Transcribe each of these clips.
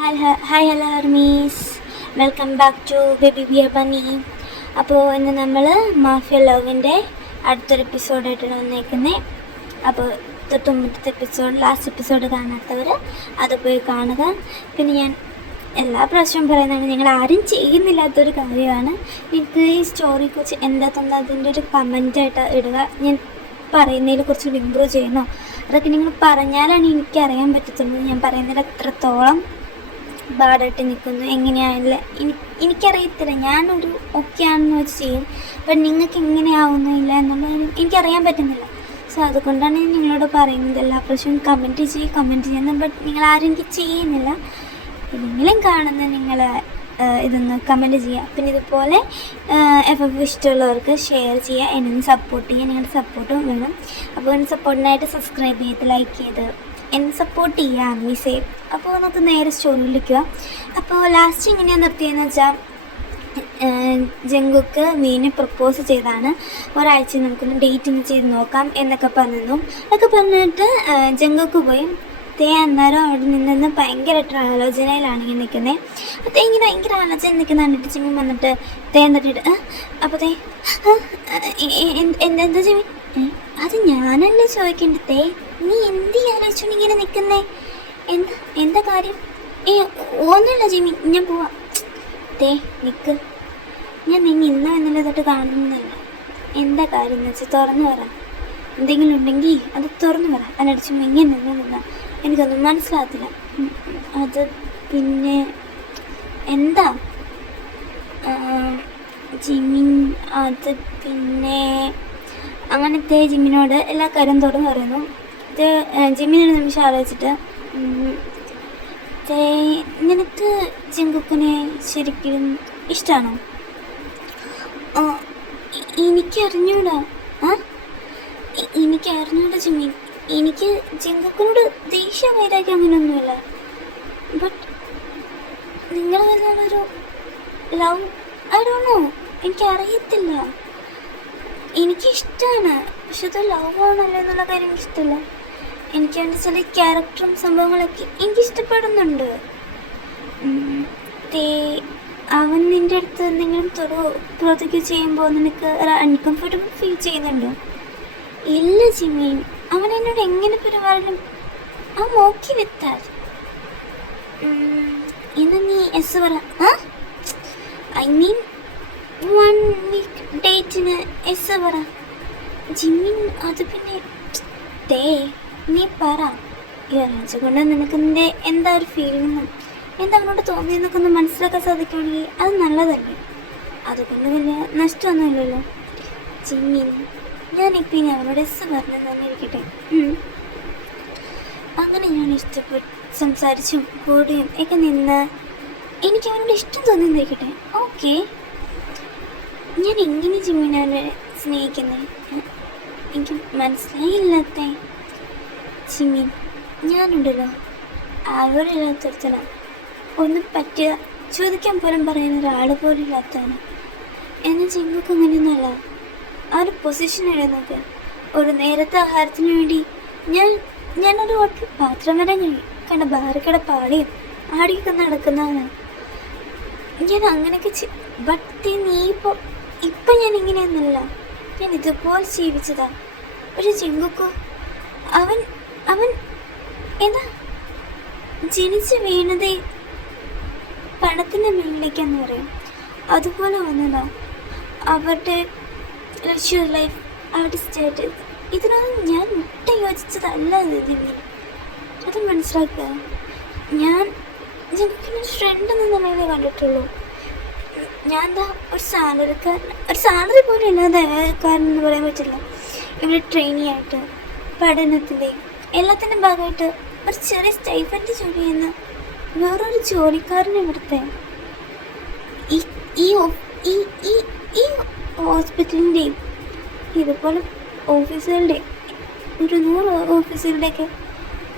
Hi hello Hermes, welcome back to baby bear bunny. അപ്പോൾ ഇന്ന് നമ്മൾ മാഫിയ ലവിൻ്റെ അടുത്തൊരു എപ്പിസോഡായിട്ടാണ് വന്നേക്കുന്നത്. അപ്പോൾ തൊട്ടുമുമ്പത്തെ ലാസ്റ്റ് എപ്പിസോഡ് കാണാത്തവർ അത് പോയി കാണുക. പിന്നെ ഞാൻ എല്ലാ പ്രാവശ്യവും പറയുന്നതാണ്, നിങ്ങൾ ആരും ചെയ്യുന്നില്ലാത്തൊരു കാര്യമാണ്. നിങ്ങൾക്ക് ഈ സ്റ്റോറിയെക്കുറിച്ച് എന്താ തോന്നുന്നത് അതിൻ്റെ ഒരു കമൻറ്റായിട്ട് ഇടുക. ഞാൻ പറയുന്നതിൽ കുറച്ചുകൂടി ഇമ്പ്രൂവ് ചെയ്യണോ അതൊക്കെ നിങ്ങൾ പറഞ്ഞാലാണ് എനിക്കറിയാൻ പറ്റത്തുള്ളൂ ഞാൻ പറയുന്നതിൽ എത്രത്തോളം ബാഡായിട്ട് നിൽക്കുന്നു എങ്ങനെയാണല്ലേ എനിക്കറിയത്തില്ല. ഞാനൊരു ഓക്കെ ആണെന്ന് വെച്ച് ചെയ്യും, ബട്ട് നിങ്ങൾക്ക് എങ്ങനെയാവുന്നില്ല എന്നുള്ളത് എനിക്കറിയാൻ പറ്റുന്നില്ല. സോ അതുകൊണ്ടാണ് ഞാൻ നിങ്ങളോട് പറയുന്നത്. എല്ലാ പ്രാവശ്യവും കമൻറ്റ് ചെയ്യുന്നത്, ബട്ട് നിങ്ങളാരും എനിക്ക് ചെയ്യുന്നില്ല. ഇതെങ്കിലും കാണുന്ന നിങ്ങൾ ഇതൊന്ന് കമൻറ്റ് ചെയ്യുക. പിന്നെ ഇതുപോലെ FF ഇഷ്ടമുള്ളവർക്ക് ഷെയർ ചെയ്യുക, എന്നെ സപ്പോർട്ട് ചെയ്യുക. നിങ്ങളുടെ സപ്പോർട്ടും വേണം. അപ്പോൾ എന്നെ സപ്പോർട്ടിനായിട്ട് സബ്സ്ക്രൈബ് ചെയ്ത് ലൈക്ക് ചെയ്ത് എന്നെ സപ്പോർട്ട് ചെയ്യുക ആർമീസേ. അപ്പോൾ നമുക്ക് നേരെ സ്റ്റോറിയിലേക്കുക. അപ്പോൾ ലാസ്റ്റ് എങ്ങനെയാണ് നിർത്തിയെന്ന് വെച്ചാൽ, ജങ്കുക്ക് മീനെ പ്രപ്പോസ് ചെയ്താണ്. ഒരാഴ്ച നമുക്കൊന്ന് ഡേറ്റിന് ചെയ്ത് നോക്കാം എന്നൊക്കെ പറഞ്ഞിട്ട് ജങ്കുക്ക് പോയി. അന്നേരം അവിടെ നിന്ന് ഭയങ്കരമായിട്ട് ആലോചനയിലാണ് ഇങ്ങനെ നിൽക്കുന്നത്. അപ്പോൾ ഇങ്ങനെ ഭയങ്കര ആലോചന നിൽക്കുന്ന കണ്ടിട്ട് ചിമ്മി വന്നിട്ട് തട്ടിയിട്ട് അപ്പോൾ എന്താ ചിമ്മി, അത് ഞാനല്ലേ ചോദിക്കേണ്ടത്, നീ എന്ത് ആലോചിച്ചോണ്ട് ഇങ്ങനെ നിൽക്കുന്നേ, എന്താ കാര്യം? ഒന്നുമില്ല ജിമ്മി, ഞാൻ പോവാം. നിൽക്ക്, ഞാൻ നിന്നെ ഇന്നലെ തൊട്ട് കാണുന്നില്ല. എന്താ കാര്യം എന്ന് വെച്ചാൽ തുറന്നു പറ. എന്തെങ്കിലും ഉണ്ടെങ്കിൽ അത് തുറന്നു പറ. അതിനടിച്ച് ഇങ്ങനെ നിന്നാ എനിക്കൊന്നും മനസ്സിലാകത്തില്ല. അത് പിന്നെ എന്താ ജിമ്മിൻ, അത് പിന്നെ അങ്ങനത്തെ ജിമ്മിനോട് എല്ലാ കാര്യം തുറന്നു പറയുന്നു. ഇത് ജിമ്മിനൊരു നിമിഷം ആലോചിച്ചിട്ട്, നിനക്ക് ജങ്കുക്കിനെ ശരിക്കും ഇഷ്ടമാണോ? എനിക്കറിഞ്ഞൂടാ ജിമ്മി. എനിക്ക് ജങ്കുക്കിനോട് ദേഷ്യം വൈരാഗ്യം അങ്ങനെയൊന്നുമില്ല. ബട്ട് നിങ്ങൾ തന്നെയുള്ളൊരു ലവ്, ഐ ഡോണ്ട് നോ, എനിക്കറിയത്തില്ല. എനിക്കിഷ്ടമാണ്, പക്ഷെ അത് ലവ് ആണല്ലോ എന്നുള്ള കാര്യം എനിക്കിഷ്ടമില്ല. എനിക്ക് അവൻ്റെ ചില ക്യാരക്ടറും സംഭവങ്ങളൊക്കെ എനിക്കിഷ്ടപ്പെടുന്നുണ്ട്. അവൻ നിൻ്റെ അടുത്ത് എന്തെങ്കിലും പ്രൊജക്റ്റ് ചെയ്യുമ്പോൾ നിനക്ക് ഒരു അൺകംഫർട്ടബിൾ ഫീൽ ചെയ്യുന്നുണ്ടോ? ഇല്ല ജിമ്മി, അവൻ എന്നോട് എങ്ങനെ പെരുമാറും അവൻ ഓക്കെ വിത്താൽ. ഇന്ന് നീ എസ് പറ. ഐ മീൻ 1 വീക്ക് ഡേറ്റിന് എസ് പറ ജിമ്മി. അത് പിന്നെ നീ പറ. ഈ ഒരാഴ്ച കൊണ്ട് നിനക്ക് നിൻ്റെ എന്താ ഒരു ഫീലിങ്ങും എന്താ അവനോട് തോന്നിയെന്നൊക്കെ ഒന്ന് മനസ്സിലാക്കാൻ സാധിക്കുകയാണെങ്കിൽ അത് നല്ലതല്ലേ. അതുകൊണ്ട് വലിയ നഷ്ടമൊന്നുമില്ലല്ലോ ജിമ്മി. ഞാനിപ്പോൾ ഇനി അവനോട് എസ് പറഞ്ഞെന്ന് തന്നെ ഇരിക്കട്ടെ. അങ്ങനെ ഞാൻ ഇഷ്ടപ്പെട്ട് സംസാരിച്ചും കൂടിയും ഒക്കെ നിന്ന് എനിക്ക് അവനോട് ഇഷ്ടം തോന്നിയിരിക്കട്ടെ. ഓക്കെ, ഞാൻ എങ്ങനെ ജിമ്മിനെ സ്നേഹിക്കുന്നത് എനിക്ക് മനസ്സിലായില്ലാത്ത ജിമ്മി. ഞാനുണ്ടല്ലോ അവരില്ലാത്തടത്തണം ഒന്ന് പറ്റുക ചോദിക്കാൻ പോലും പറയുന്ന ഒരാൾ പോലും ഇല്ലാത്തതാണ്. എന്നാൽ ജിമ്മിക്ക് അങ്ങനെയൊന്നുമല്ല. ആ ഒരു പൊസിഷൻ എഴുതുന്നത് ഒരു നേരത്തെ ആഹാരത്തിന് വേണ്ടി ഞാനൊരു ഹോട്ടൽ പാത്രം വരെ കണ്ട ബാറിക്കട പാടിയും ആടിയൊക്കെ നടക്കുന്നതാണ് ഞാൻ. അങ്ങനെയൊക്കെ ബട്ട് നീ ഇപ്പം ഞാൻ ഇങ്ങനെയൊന്നുമല്ല. ഞാൻ ഇതുപോലെ ജീവിച്ചതാ. പക്ഷെ ജിങ്കുക്കോ അവൻ എന്താ ജനിച്ച് വീണതേ പണത്തിൻ്റെ മേളിലേക്കെന്ന് പറയും, അതുപോലെ വന്നതാ അവരുടെ ലക്ഷറി ലൈഫ്, അവരുടെ സ്റ്റേറ്റസ്. ഇതിനൊന്നും ഞാൻ യോജിച്ചതല്ല ജിമ്മി, അത് മനസ്സിലാക്കുക. ഞാൻ ജിമ്മിന് ഫ്രണ്ട് എന്ന നിലയിലേ കണ്ടിട്ടുള്ളൂ. ഞാൻ എന്താ ഒരു സാലറി പോലും ഇല്ലാതെക്കാരെന്ന് പറയാൻ പറ്റില്ല. ഇവിടെ ട്രെയിനിയായിട്ട് പഠനത്തിൻ്റെയും എല്ലാത്തിൻ്റെയും ഭാഗമായിട്ട് ഒരു ചെറിയ സ്റ്റൈഫൻഡ് ജോലി ചെയ്യുന്ന വേറൊരു ജോലിക്കാരനെ ഇവിടുത്തെ ഈ ഹോസ്പിറ്റലിൻ്റെയും ഇതുപോലെ ഓഫീസുകളുടെയും ഒരു 100 ഓഫീസുകളുടെയൊക്കെ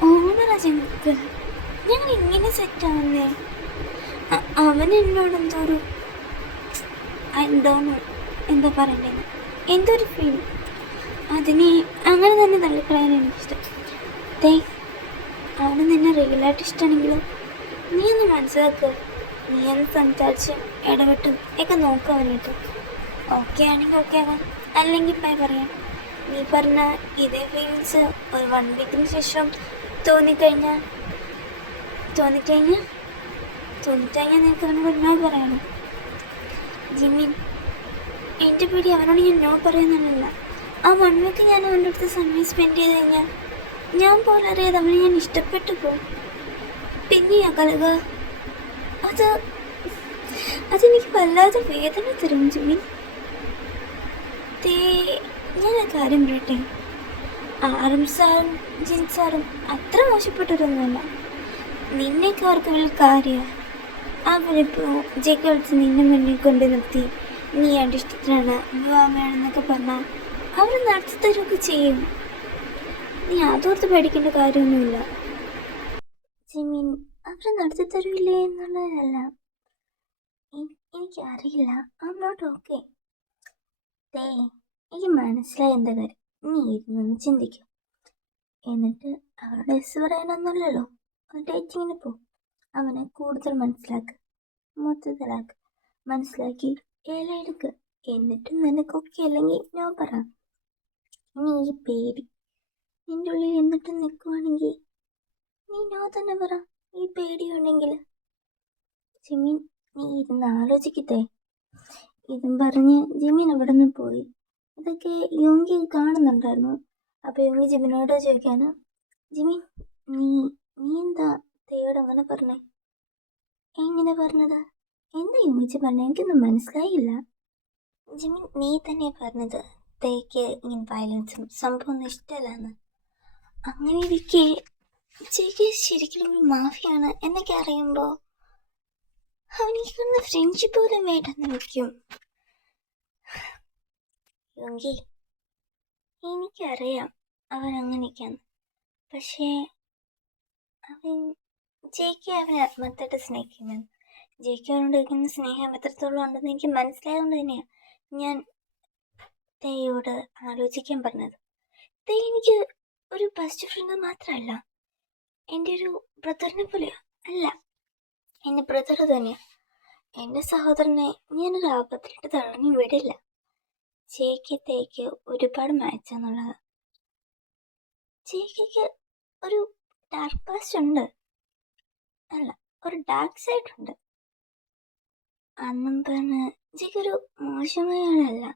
ഓണറാ ജങ്കുക്ക്. ഞങ്ങൾ ഇങ്ങനെ സെറ്റാവുന്നേ. അവൻ എന്നോട് എന്തോ ഒരു എന്താ പറയണ്ടേന്ന് എന്തോ ഒരു ഫീൽ, അതിനെ അങ്ങനെ തന്നെ തള്ളിക്കളയാൻ എനിക്കിഷ്ടം. അവന് നിന്നെ റിയലായിട്ട് ഇഷ്ടമാണെങ്കിലോ നീ ഒന്ന് മനസ്സിലാക്കുക. നീ ഒന്ന് സംസാരിച്ച് ഇടപെട്ടും ഒക്കെ നോക്കാൻ വേണ്ടിയിട്ട്. ഓക്കെ ആണെങ്കിൽ ഓക്കെ ആകാം, അല്ലെങ്കിൽ പറയാം. നീ പറഞ്ഞ ഇതേ ഫീലിങ്സ് ഒരു 1 വീക്കിന് ശേഷം തോന്നിക്കഴിഞ്ഞാൽ നിനക്ക് അവനോട് നോ പറയണം. ജിമിൻ, എൻ്റെ പേടി അവനോട് ഞാൻ നോ പറയുന്നില്ല. ആ 1 വീക്ക് ഞാൻ അവൻ്റെ അടുത്ത് സമയം സ്പെൻഡ് ചെയ്ത് കഴിഞ്ഞാൽ ഞാൻ പോലും അറിയാതെ അവനെ ഞാൻ ഇഷ്ടപ്പെട്ടു പോകും. പിന്നെ അകലുക, അതെനിക്ക് വല്ലാതെ വേദന തരും ജിമിൻ. ഞാൻ ആ കാര്യം പറയട്ടെ, ആറും സാറും ജിൻ സാറും അത്ര മോശപ്പെട്ടവരൊന്നുമല്ല. നിന്നെയൊക്കെ അവർക്ക് വലിയ കാര്യമാണ്. അവരിപ്പോൾ ജയിക്കടിച്ച് നിന്നെ മുന്നിൽ കൊണ്ട് നിർത്തി നീ എൻ്റെ ഇഷ്ടത്തിനാണ് വിവാഹം വേണമെന്നൊക്കെ പറഞ്ഞാൽ അവർ നടത്തി തരുമൊക്കെ ചെയ്യും. നീ അതോർത്ത് പേടിക്കേണ്ട കാര്യമൊന്നുമില്ല ജിമിൻ. അവർ നടത്തി തരുമില്ലേ എന്നുള്ളതല്ല, എനിക്കറിയില്ല. I am not okay. എനിക്ക് മനസ്സിലായി എന്താ കാര്യം. നീ ഇരുന്നൊന്ന് ചിന്തിക്കും. എന്നിട്ട് അവരുടെ എസ് പറയാനൊന്നുമല്ലല്ലോ, ഡേറ്റിങ്ങിന് പോ. അവനെ കൂടുതൽ മൊത്തത്തിലാക്ക്. മനസ്സിലാക്കി ഇലയെടുക്ക്. എന്നിട്ടും നിനക്കൊക്കെ അല്ലെങ്കിൽ നോ പറ. നീ ഈ പേടി നിൻ്റെ ഉള്ളിൽ എന്നിട്ടും നിൽക്കുവാണെങ്കിൽ നീ നോ തന്നെ പറ, ഈ പേടിയുണ്ടെങ്കിൽ. ജിമിൻ, നീ ഇരുന്ന് ആലോചിക്കട്ടെ. ഇതും പറഞ്ഞ് ജിമിൻ അവിടെ നിന്ന് പോയി. ഇതൊക്കെ യോങ്കി കാണുന്നുണ്ടായിരുന്നു. അപ്പോൾ യോങ്കി ജിമിനോട് ചോദിക്കാണ്, ജിമിൻ, നീ എന്താ തേയോട് അങ്ങനെ പറഞ്ഞേ? എങ്ങനെ പറഞ്ഞത്? എന്താ യോങ്കിച്ച് പറഞ്ഞത്? എനിക്കൊന്നും മനസ്സിലായില്ല. ജിമിൻ, നീ തന്നെ പറഞ്ഞത് തേക്ക് ഇങ്ങനെ വയലൻസും സംഭവമൊന്നും ഇഷ്ടമല്ലാന്ന്. അങ്ങനെ ഇരിക്കെ ചേക്ക് ശരിക്കും ഒരു മാഫിയാണ് എന്നൊക്കെ അറിയുമ്പോൾ അവനിക്കൊന്ന് ഫ്രണ്ട്ഷിപ്പ് പോലും വേണ്ടെന്ന് വയ്ക്കും. യോങ്കി, എനിക്കറിയാം അവൻ അങ്ങനെയൊക്കെയാണ്. പക്ഷേ ജെയ്ക്ക് അവനെ ആത്മഹത്യയായിട്ട് സ്നേഹിക്കുന്നത്. ജെയ്ക്ക് അവനോട് ഇരിക്കുന്ന സ്നേഹം എത്രത്തോളം ഉണ്ടെന്ന് എനിക്ക് മനസ്സിലായതുകൊണ്ട് തന്നെയാണ് ഞാൻ തേയോട് ആലോചിക്കാൻ പറഞ്ഞത്. തേ എനിക്ക് ഒരു ബെസ്റ്റ് ഫ്രണ്ട് മാത്രമല്ല, എൻ്റെ ഒരു ബ്രദറിനെ പോലെയോ അല്ല, എൻ്റെ ബ്രദർ തന്നെയാണ്. എൻ്റെ സഹോദരനെ ഞാനൊരു ആപത്തിലിട്ട് തടഞ്ഞു വിടില്ല. ജെയ്ക്ക് തേക്ക് ഒരുപാട് മാച്ചാന്നുള്ളത്. ജെയ്ക്ക് ഒരു ഡാർക്ക് പാസ്റ്റ് ഉണ്ട്, അല്ല ഒരു ഡാർക്ക് സൈഡ് ഉണ്ട്. അന്നും പറഞ്ഞ് ജെയ്ക്കൊരു മോശമായ ആളല്ല.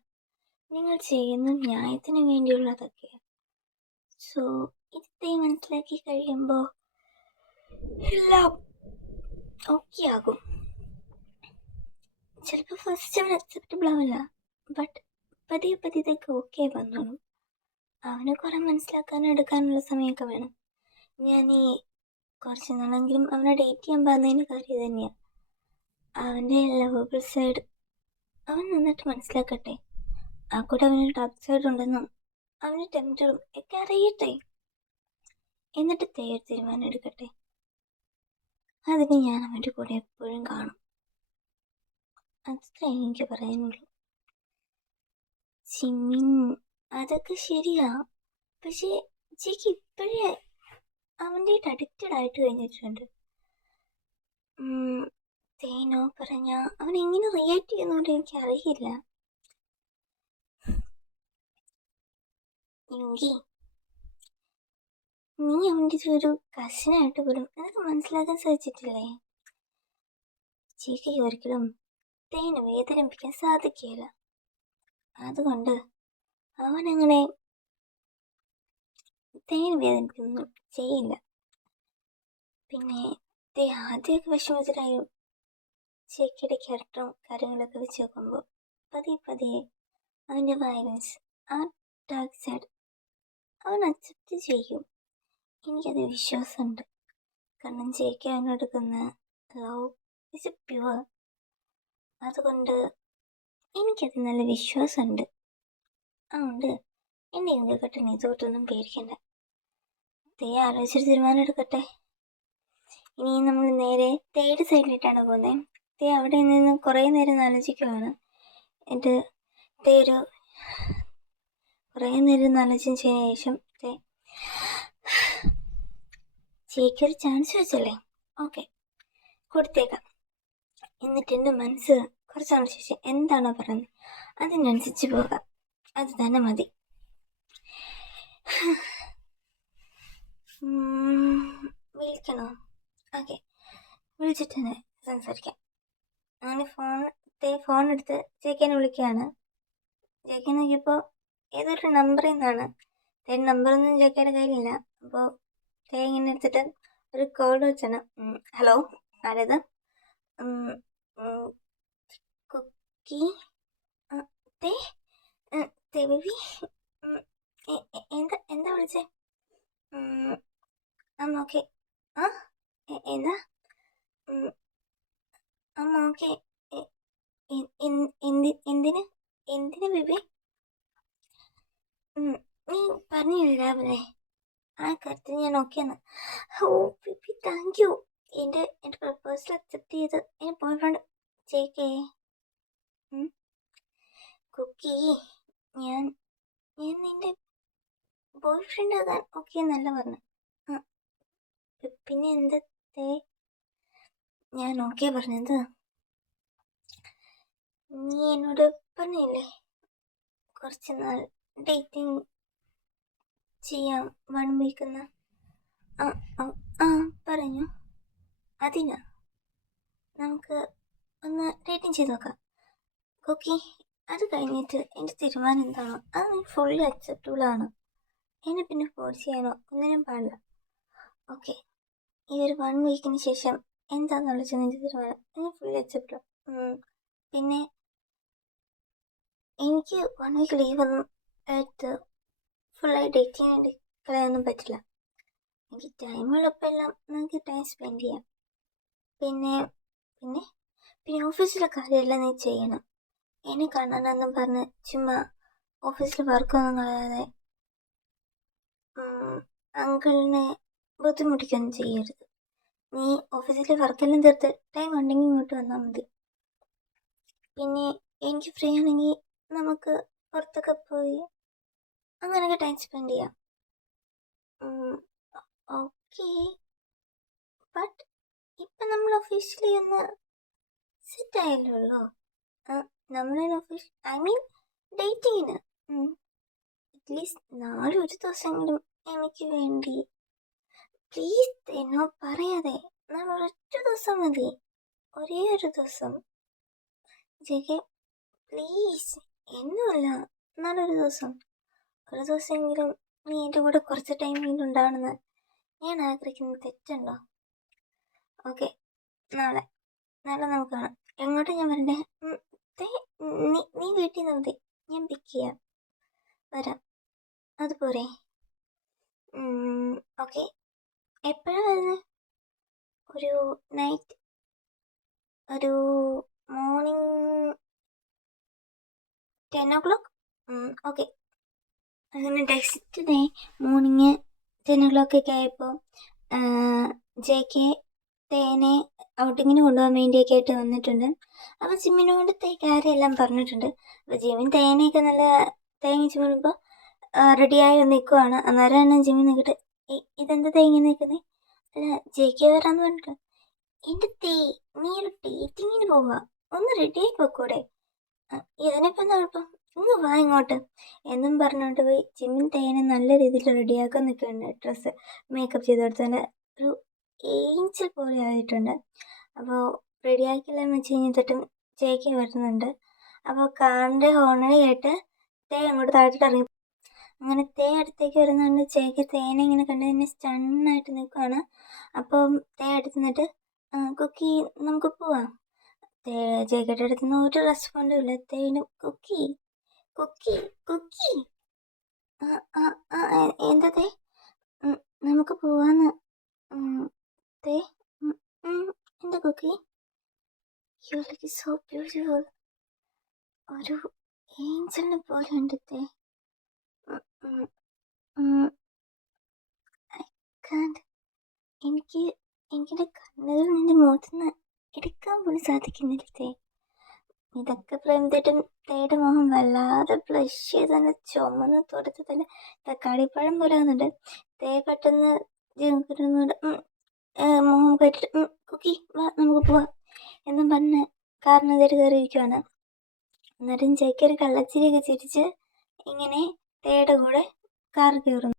നിങ്ങൾ ചെയ്യുന്ന ന്യായത്തിന് വേണ്ടിയുള്ളതൊക്കെ. സോ ഇതേ മനസ്സിലാക്കി കഴിയുമ്പോൾ എല്ലാം ഓക്കെ ആകും. ചിലപ്പോൾ ഫസ്റ്റ് അവൻ അക്സെപ്റ്റബിൾ ആവില്ല, ബട്ട് പതിയെ ഇതൊക്കെ ഓക്കെ വന്നോളൂ. അവനെ കുറെ മനസ്സിലാക്കാനും എടുക്കാനുള്ള സമയമൊക്കെ വേണം. ഞാൻ ഈ കുറച്ച് നാളെങ്കിലും അവനെ ഡേറ്റ് ചെയ്യാൻ പറഞ്ഞതിന് കാര്യം തന്നെയാണ്. അവൻ്റെ ലവബിൾ സൈഡ് അവൻ നന്നായിട്ട് മനസ്സിലാക്കട്ടെ. ആ കൂടെ അവനൊരു ഡാർക്ക് സൈഡ് ഉണ്ടെന്നും അവന് ടെംപ്റ്ററും ഒക്കെ അറിയട്ടെ. എന്നിട്ട് തേയൊരു തീരുമാനം എടുക്കട്ടെ. അതിന് ഞാൻ അവൻ്റെ കൂടെ എപ്പോഴും കാണും. അത്രേ എനിക്ക് പറയാനുള്ളൂ. ജിമിൻ, അതൊക്കെ ശരിയാ. പക്ഷേ ചേക്ക് ഇപ്പോഴേ അവൻ്റെ അഡിക്റ്റഡ് ആയിട്ട് കഴിഞ്ഞിട്ടുണ്ട്. തേനോ പറഞ്ഞ അവൻ എങ്ങനെ റിയാക്ട് ചെയ്യുന്നോണ്ട് എനിക്കറിയില്ല. യോങ്കി, നീ അവൻ്റെ ഒരു കസിനായിട്ട് പോലും നിനക്ക് മനസ്സിലാക്കാൻ സാധിച്ചിട്ടില്ലേ? ചേക്ക് ഒരിക്കലും തേനെ വേദനിപ്പിക്കാൻ സാധിക്കില്ല. അതുകൊണ്ട് അവനങ്ങനെ തേൻ വേദനിപ്പിക്കുന്നു ചെയ്യില്ല. പിന്നെ ആദ്യമൊക്കെ വിഷമത്തിലായും ചേക്കിയുടെ ക്യാരക്ടറും കാര്യങ്ങളൊക്കെ വെച്ച് നോക്കുമ്പോൾ പതിയെ അവൻ്റെ വയലൻസ്, ആ ഡാർക്ക് സൈഡ് അവൻ അക്സെപ്റ്റ് ചെയ്യും. എനിക്കത് വിശ്വാസമുണ്ട്. കാരണം ചേക്ക് അവനെടുക്കുന്ന ലവ് ഇസ് പ്യുവർ. അതുകൊണ്ട് എനിക്കത് നല്ല വിശ്വാസമുണ്ട്. അതുകൊണ്ട് എൻ്റെ ഇന്ത്യക്കെട്ടിനെ തോട്ടൊന്നും പേടിക്കണ്ട. തേ ആലോചിച്ചൊരു തീരുമാനം എടുക്കട്ടെ. ഇനി നമ്മൾ നേരെ തേയുടെ സൈഡിലിട്ടാണ് പോകുന്നത്. തേ അവിടെ നിന്ന് കുറേ നേരം ആലോചിക്കുവാണ്. എന്നിട്ട് തേ കുറേ നേരം ആലോചിച്ചതിന് ശേഷം ചേക്കൊരു ചാൻസ് വെച്ചല്ലേ, ഓക്കെ കൊടുത്തേക്കാം. എന്നിട്ട് എൻ്റെ മനസ്സ് കുറച്ചാൾ ശേഷം എന്താണോ പറയുന്നത് അതിനനുസരിച്ച് പോകാം. അത് തന്നെ മതി. വിളിക്കണോ? ഓക്കെ, വിളിച്ചിട്ട് തന്നെ സംസാരിക്കാം. അങ്ങനെ ഫോൺ എടുത്ത് ജയിക്കാനെ വിളിക്കുകയാണ്. ജയിക്കാൻ നോക്കിയപ്പോൾ ഏതൊരു നമ്പറിൽ നിന്നാണ്. നമ്പറൊന്നും ജയിക്കാൻ്റെ കയ്യിലില്ല. അപ്പോൾ ഇങ്ങനെ എടുത്തിട്ട് ഒരു കോൾ വെച്ചാണ്. ഹലോ, ആരേത്? കുക്കി ബേബി, എന്താ വിളിച്ചേ? ഓക്കെ. ആ എന്താ? ഓക്കെ. എന്തിന് എന്തിന് ബേബി? നീ പറഞ്ഞില്ല രാവിലെ ആ കാര്യത്തിൽ ഞാൻ ഓക്കെയാണ്. ഓ ബേബി, താങ്ക് യു. എൻ്റെ പ്രപ്പോസൽ അക്സെപ്റ്റ് ചെയ്ത് എൻ്റെ ബോയ് ഫ്രണ്ട് ചേക്കേ. കുക്കി, ഞാൻ നിന്റെ ബോയ് ഫ്രണ്ട് ആകാൻ ഓക്കെ എന്നല്ല പറഞ്ഞു. പിന്നെ എന്തേ ഞാൻ ഓക്കെ പറഞ്ഞത്? നീ എന്നോട് പറഞ്ഞില്ലേ കുറച്ച് നാൾ ഡേറ്റിംഗ് ചെയ്യാം 1 വീക്ക് എന്ന്? പറഞ്ഞു. അതിനാ നമുക്ക് ഒന്ന് ഡേറ്റിംഗ് ചെയ്ത് നോക്കാം. കുക്കി, അത് കഴിഞ്ഞിട്ട് എൻ്റെ തീരുമാനം എന്താണോ അത് നീ ഫുള്ളി അക്സെപ്റ്റബിൾ ആണ്. എന്നെ പിന്നെ ഫോഴ്സ് ചെയ്യാനോ ഒന്നിനും പാടില്ല. ഓക്കെ, ഈ ഒരു 1 വീക്കിന് ശേഷം എന്താണെന്നുള്ള നിൻ്റെ തീരുമാനം എന്നെ ഫുള്ളി അക്സെപ്റ്റബിൾ. പിന്നെ എനിക്ക് 1 വീക്ക് ലീവൊന്നും എടുത്ത് ഫുള്ളായി ഡേറ്റിംഗ് വേണ്ടി കളയാനൊന്നും പറ്റില്ല. എനിക്ക് ടൈമുള്ളപ്പോൾ എല്ലാം നമുക്ക് ടൈം സ്പെൻഡ് ചെയ്യാം. പിന്നെ പിന്നെ പിന്നെ ഓഫീസിലെ കാര്യമെല്ലാം നീ ചെയ്യണം. എന്നെ കാണാനെന്നും പറഞ്ഞ് ചുമ്മാ ഓഫീസിൽ വർക്കൊന്നും കളയാതെ അങ്കിളിനെ ബുദ്ധിമുട്ടിക്കൊന്നും ചെയ്യരുത്. നീ ഓഫീസിലെ വർക്കെല്ലാം തീർത്ത് ടൈം ഉണ്ടെങ്കിൽ ഇങ്ങോട്ട് വന്നാൽ മതി. പിന്നെ എനിക്ക് ഫ്രീ ആണെങ്കിൽ നമുക്ക് പുറത്തൊക്കെ പോയി അങ്ങനെയൊക്കെ ടൈം സ്പെൻഡ് ചെയ്യാം. ഓക്കെ, ബട്ട് ഇപ്പം നമ്മൾ ഒഫീഷ്യലി ഒന്ന് സെറ്റ് ആയല്ലോ. നമ്മൾ ഐ മീൻ ഡേറ്റിങ്ങിന് അറ്റ്ലീസ്റ്റ് നാളെ ഒരു ദിവസമെങ്കിലും എനിക്ക് വേണ്ടി പ്ലീസ് എന്നോ പറയാതെ നാളെ ഒരൊറ്റ ദിവസം മതി. ഒരേ ഒരു ദിവസം ജെ പ്ലീസ്. എന്നുമല്ല, നാളെ ഒരു ദിവസമെങ്കിലും നീ എൻ്റെ കൂടെ കുറച്ച് ടൈമെങ്കിലും ഉണ്ടാവണമെന്ന് ഞാൻ ആഗ്രഹിക്കുന്നത് തെറ്റുണ്ടോ? ഓക്കെ, നാളെ നമുക്ക് കാണാം. എങ്ങോട്ടാ ഞാൻ വരണ്ടേ? നീ വീട്ടിൽ നിന്ന് മതി, ഞാൻ പിക്ക് ചെയ്യാം. വരാം, അതുപോരെ? ഓക്കെ, എപ്പോഴാണ് വരുന്നത്? ഒരു നൈറ്റ്, ഒരു മോർണിംഗ് 10 o'clock. ഓക്കെ. അങ്ങനെ നെക്സ്റ്റ് ഡേ മോർണിംഗ് 10 o'clock ഒക്കെ ആയപ്പോൾ JK തേനെ ഔട്ടിങ്ങിന് കൊണ്ടുപോകാൻ വേണ്ടിയൊക്കെ ആയിട്ട് വന്നിട്ടുണ്ട്. അപ്പോൾ ജിമ്മിനോട് കാര്യമെല്ലാം പറഞ്ഞിട്ടുണ്ട്. അപ്പോൾ ജിമ്മിൻ തേനെയൊക്കെ നല്ല തേങ്ങിച്ച് വീഴുമ്പോൾ റെഡിയായി നിൽക്കുവാണ്. അന്നേരമാണ് ജിമ്മിൻ നിൽക്കിട്ട് ഇതെന്താ തേങ്ങി നിൽക്കുന്നത്? അല്ല, JK വരാമെന്ന് പറഞ്ഞിട്ട്. എൻ്റെ നീ ഒരു ഡേറ്റിങ്ങിന് പോവുക, ഒന്ന് റെഡിയായി വെക്കൂടെ? ഇതിനിപ്പോൾ എന്താ കുഴപ്പം? ഇങ്ങ് വാ ഇങ്ങോട്ട് എന്നും പറഞ്ഞുകൊണ്ട് പോയി ജിമ്മിൻ തേനെ നല്ല രീതിയിൽ റെഡിയാക്കാൻ നിൽക്കുന്നുണ്ട്. ഡ്രസ്സ് മേക്കപ്പ് ചെയ്ത് കൊടുത്തതിൻ്റെ ഒരു ഏഞ്ചൽ പോലെ ആയിട്ടുണ്ട്. അപ്പോൾ റെഡിയാക്കിയെല്ലാം വെച്ച് കഴിഞ്ഞിട്ടും JK വരുന്നുണ്ട്. അപ്പോൾ കാറിൻ്റെ ഹോണിന് കേട്ട് തേ അങ്ങോട്ട് താഴത്തോട്ട് ഇറങ്ങി. അങ്ങനെ തേ അടുത്തേക്ക് വരുന്നുണ്ട്. JK തേനെ ഇങ്ങനെ കണ്ട് തന്നെ സ്റ്റണ്ണായിട്ട് നിൽക്കുകയാണ്. അപ്പം തേ അടുത്ത് നിന്നിട്ട് കുക്കി നമുക്ക് പോവാം. JKയുടെ അടുത്ത് നിന്ന് ഒരു റെസ്പോണ്ടും ഇല്ല. തേനും കുക്കി എന്താ തേ നമുക്ക് പോവാന്ന്. തേ എന്താ കുക്കി? You look so beautiful. ഒരു ഏഞ്ചലിനെ പോലെ ഉണ്ട് തേ. എനിക്കെൻ്റെ കണ്ണുകൾ നിന്റെ മുഖത്തുനിന്ന് എടുക്കാൻ പോലും സാധിക്കുന്നില്ല തേ. ഇതൊക്കെ പ്രേമത്തേട്ടും തേയുടെ മുഖം വല്ലാതെ ബ്ലഷ് ചെയ്ത് തന്നെ ചുമന്ന് തൊടുത്ത് തന്നെ തക്കാളിപ്പഴം പോലെ ആകുന്നുണ്ട്. തേ പെട്ടെന്ന് മുഖം കയറ്റിട്ട് കുക്കി ഓക്കെ വാ നമുക്ക് പോവാം എന്നും പറഞ്ഞ് കാറിനകത്ത് കയറിയിരിക്കുവാണ്. എന്നിട്ടും ചേക്കൊരു കള്ളച്ചിരിയൊക്കെ ചിരിച്ച് ഇങ്ങനെ തേയുടെ കൂടെ കാർ കയറുന്നു.